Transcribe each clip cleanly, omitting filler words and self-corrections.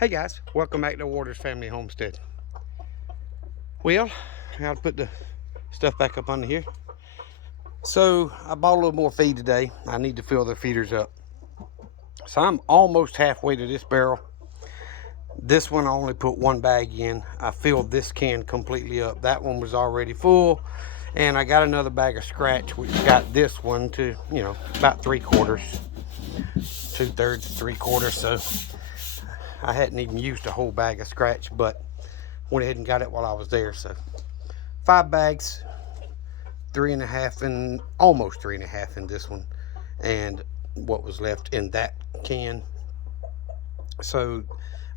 Hey guys, welcome back to Waters Family Homestead. Well, I gotta put the stuff back up under here. So I bought a little more feed today. I need to fill the feeders up. So I'm almost halfway to this barrel. This one I only put one bag in. I filled this can completely up. That one was already full. And I got another bag of scratch, which got this one to, about 3/4, 2/3, 3/4. So I hadn't even used a whole bag of scratch, but went ahead and got it while I was there. So 5 bags, 3.5 and almost 3.5 in this one, and what was left in that can. So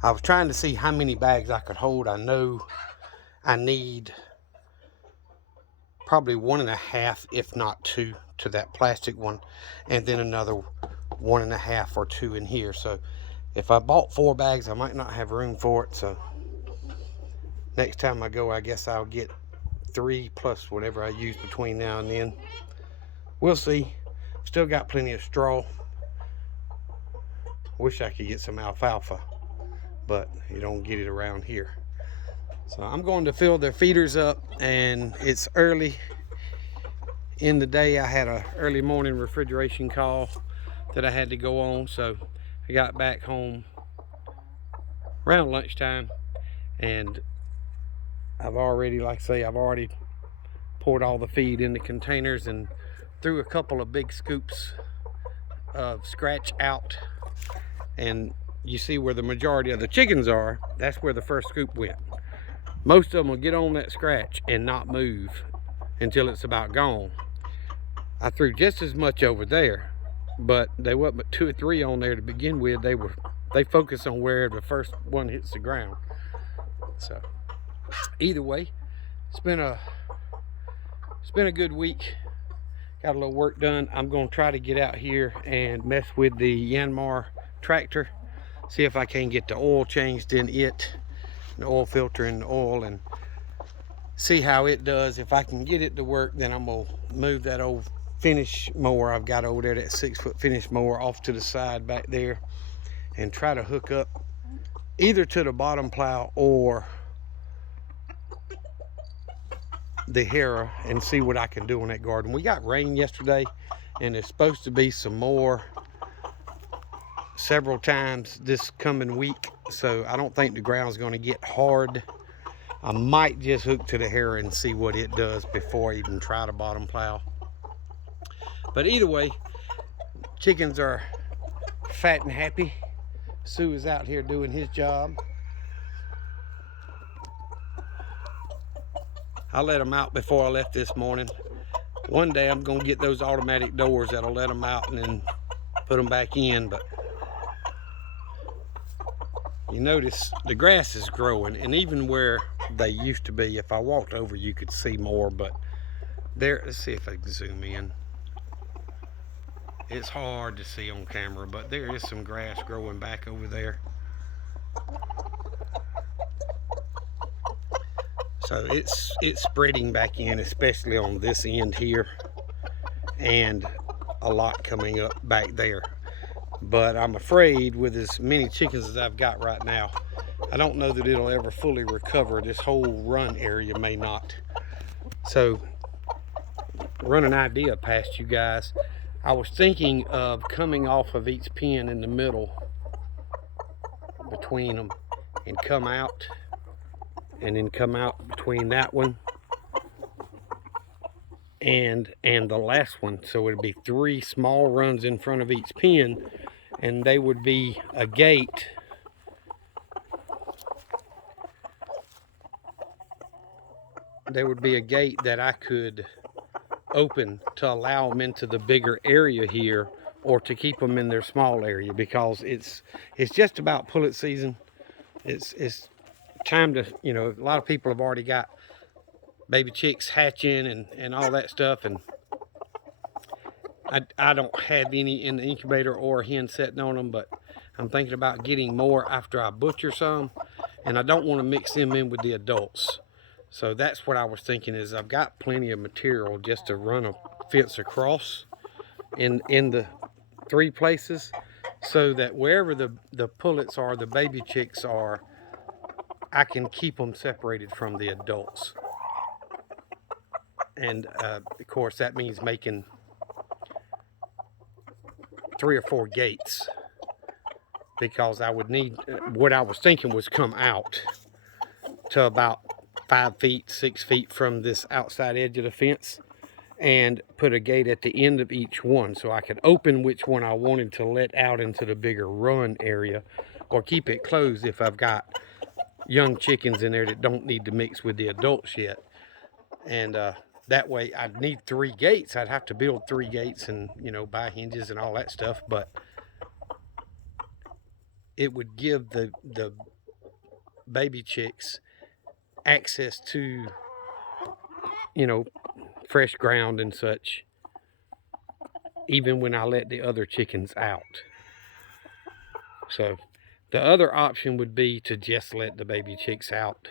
I was trying to see how many bags I could hold. I know I need probably 1.5, if not 2, to that plastic one, and then another 1.5 or 2 in here. So if I bought 4 bags, I might not have room for it. So next time I go, I guess I'll get 3 plus whatever I use between now and then. We'll see. Still got plenty of straw. Wish I could get some alfalfa, but you don't get it around here. So I'm going to fill their feeders up, and it's early in the day. I had an early morning refrigeration call that I had to go on, so I got back home around lunchtime, and I've already, I've already poured all the feed in the containers and threw a couple of big scoops of scratch out. And you see where the majority of the chickens are, that's where the first scoop went. Most of them will get on that scratch and not move until it's about gone. I threw just as much over there, but they wasn't but 2 or 3 on there to begin with. They focus on where the first one hits the ground. So either way, it's been a good week. Got a little work done. I'm going to try to get out here and mess with the Yanmar tractor, see if I can get the oil changed in it, the oil filter and the oil, and see how it does. If I can get it to work, then I'm gonna move that old finish mower I've got over there, that 6-foot finish mower, off to the side back there, and try to hook up either to the bottom plow or the harrow and see what I can do in that garden. We got rain yesterday, and it's supposed to be some more several times this coming week, so I don't think the ground's going to get hard. I might just hook to the harrow and see what it does before I even try the bottom plow. But either way, chickens are fat and happy. Sue is out here doing his job. I let them out before I left this morning. One day I'm going to get those automatic doors that'll let them out and then put them back in. But you notice the grass is growing, and even where they used to be, if I walked over you could see more, but there, let's see if I can zoom in. It's hard to see on camera, but there is some grass growing back over there. So it's spreading back in, especially on this end here, and a lot coming up back there. But I'm afraid with as many chickens as I've got right now, I don't know that it'll ever fully recover. This whole run area may not. So run an idea past you guys. I was thinking of coming off of each pen in the middle between them and come out, and then come out between that one and the last one. So it'd be 3 small runs in front of each pen, and they would be a gate that I could open to allow them into the bigger area here, or to keep them in their small area, because it's just about pullet season. It's time to, a lot of people have already got baby chicks hatching and all that stuff, and I don't have any in the incubator or a hen sitting on them, but I'm thinking about getting more after I butcher some, and I don't want to mix them in with the adults. So that's what I was thinking, is I've got plenty of material just to run a fence across in the 3 places. so that wherever the pullets are, the baby chicks are, I can keep them separated from the adults. And of course that means making 3 or 4 gates, because I would need, what I was thinking was come out to about 5 feet, 6 feet from this outside edge of the fence and put a gate at the end of each one, so I could open which one I wanted to let out into the bigger run area, or keep it closed if I've got young chickens in there that don't need to mix with the adults yet. And that way I'd need 3 gates. I'd have to build 3 gates and, you know, buy hinges and all that stuff, but it would give the baby chicks access to, you know, fresh ground and such, even when I let the other chickens out. So the other option would be to just let the baby chicks out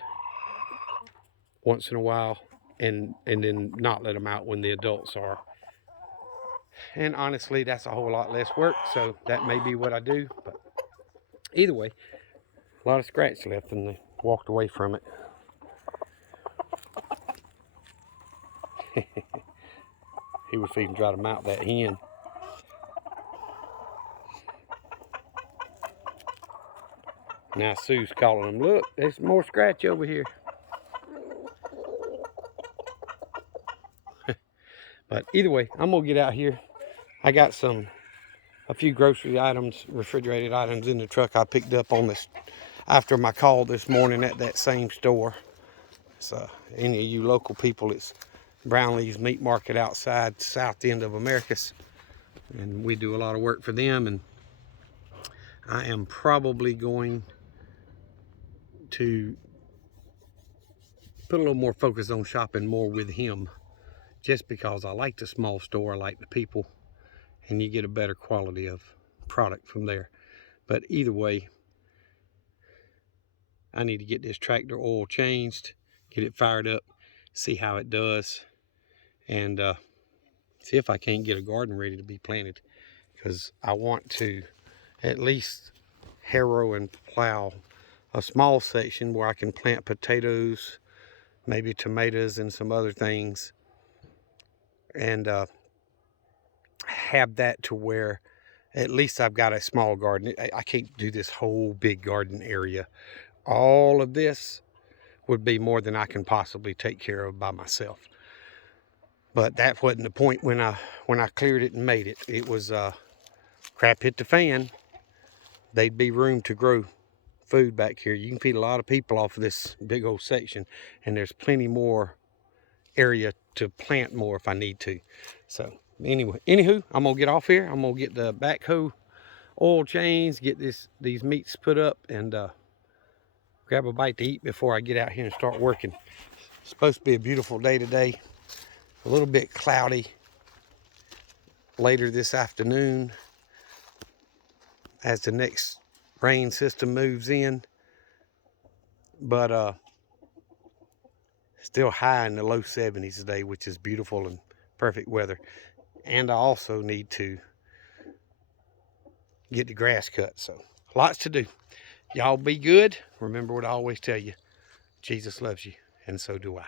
once in a while, and then not let them out when the adults are. And honestly, that's a whole lot less work, so that may be what I do. But either way, a lot of scratch left, and they walked away from it. He was feeding, try to mount that hen. Now Sue's calling him, look, there's more scratch over here. But either way, I'm gonna get out here. I got a few grocery items, refrigerated items in the truck I picked up on this after my call this morning at that same store. So any of you local people, it's Brownlee's Meat Market outside south end of Americus, and we do a lot of work for them. And I am probably going to put a little more focus on shopping more with him, just because I like the small store, I like the people, and you get a better quality of product from there. But either way, I need to get this tractor oil changed, get it fired up, see how it does, and see if I can't get a garden ready to be planted, because I want to at least harrow and plow a small section where I can plant potatoes, maybe tomatoes and some other things, and have that to where at least I've got a small garden. I can't do this whole big garden area. All of this would be more than I can possibly take care of by myself. But that wasn't the point when I cleared it and made it. It was crap hit the fan. There'd be room to grow food back here. You can feed a lot of people off of this big old section, and there's plenty more area to plant more if I need to. So anyway, anywho, I'm gonna get off here. I'm gonna get the backhoe oil change, get these meats put up, and grab a bite to eat before I get out here and start working. It's supposed to be a beautiful day today. A little bit cloudy later this afternoon as the next rain system moves in, but still high in the low 70s today, which is beautiful and perfect weather. And I also need to get the grass cut, so lots to do. Y'all be good. Remember what I always tell you, Jesus loves you, and so do I.